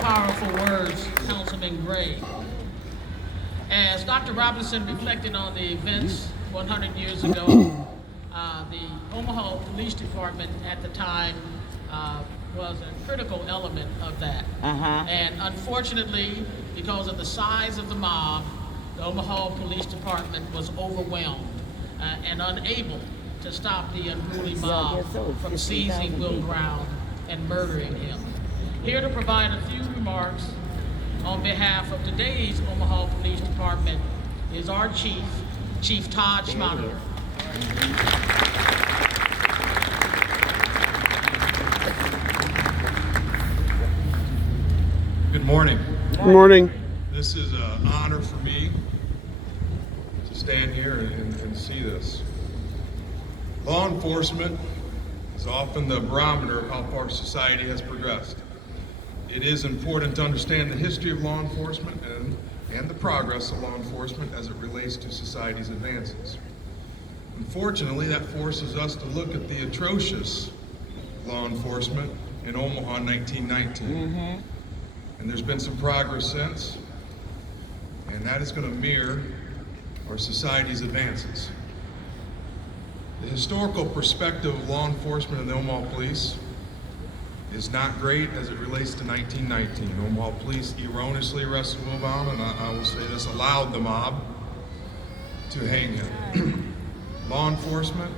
Powerful words, Councilman Gray. As Dr. Robinson reflected on the events 100 years ago, the Omaha Police Department at the time was a critical element of that. And unfortunately, because of the size of the mob, the Omaha Police Department was overwhelmed and unable to stop the unruly mob from seizing Will Brown and murdering him. Here to provide a few remarks on behalf of today's Omaha Police Department is our chief, Chief Todd Schmaderer. Good morning. Good morning. This is an honor for me to stand here and see this. Law enforcement is often the barometer of how far society has progressed. It is important to understand the history of law enforcement and the progress of law enforcement as it relates to society's advances. Unfortunately, that forces us to look at the atrocious law enforcement in Omaha in 1919. And there's been some progress since, and that is going to mirror our society's advances. The historical perspective of law enforcement in the Omaha Police is not great as it relates to 1919. Omaha Police erroneously arrested Will Brown, and I will say this, allowed the mob to hang him. Law enforcement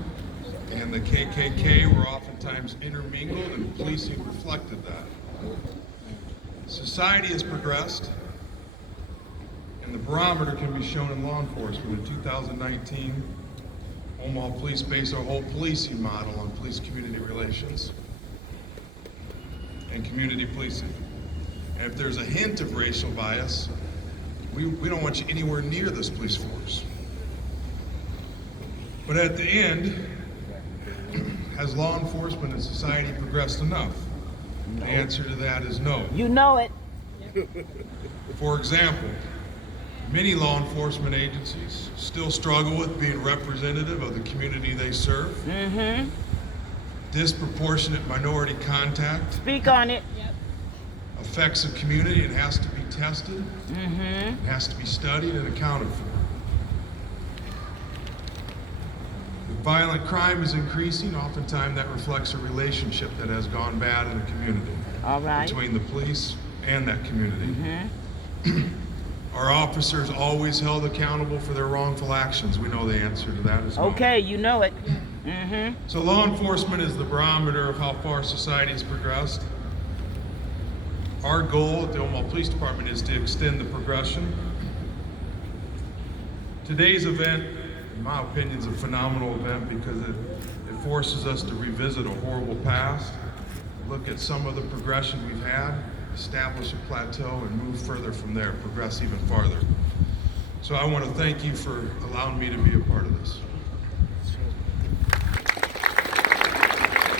and the KKK were oftentimes intermingled, and policing reflected that. Society has progressed, and the barometer can be shown in law enforcement. In 2019, Omaha Police based our whole policing model on police-community relations and community policing. And if there's a hint of racial bias, we don't want you anywhere near this police force. But at the end, has law enforcement and society progressed enough? The answer to that is no. You know it. For example, many law enforcement agencies still struggle with being representative of the community they serve. Disproportionate minority contact. Speak on it. Affects a community and has to be tested. It has to be studied and accounted for. If violent crime is increasing, oftentimes that reflects a relationship that has gone bad in the community. All right. Between the police and that community. Are officers always held accountable for their wrongful actions? We know the answer to that is no. Okay, you know it. So law enforcement is the barometer of how far society has progressed. Our goal at the Omaha Police Department is to extend the progression. Today's event, in my opinion, is a phenomenal event because it forces us to revisit a horrible past, look at some of the progression we've had, establish a plateau, and move further from there, progress even farther. So I want to thank you for allowing me to be a part of this.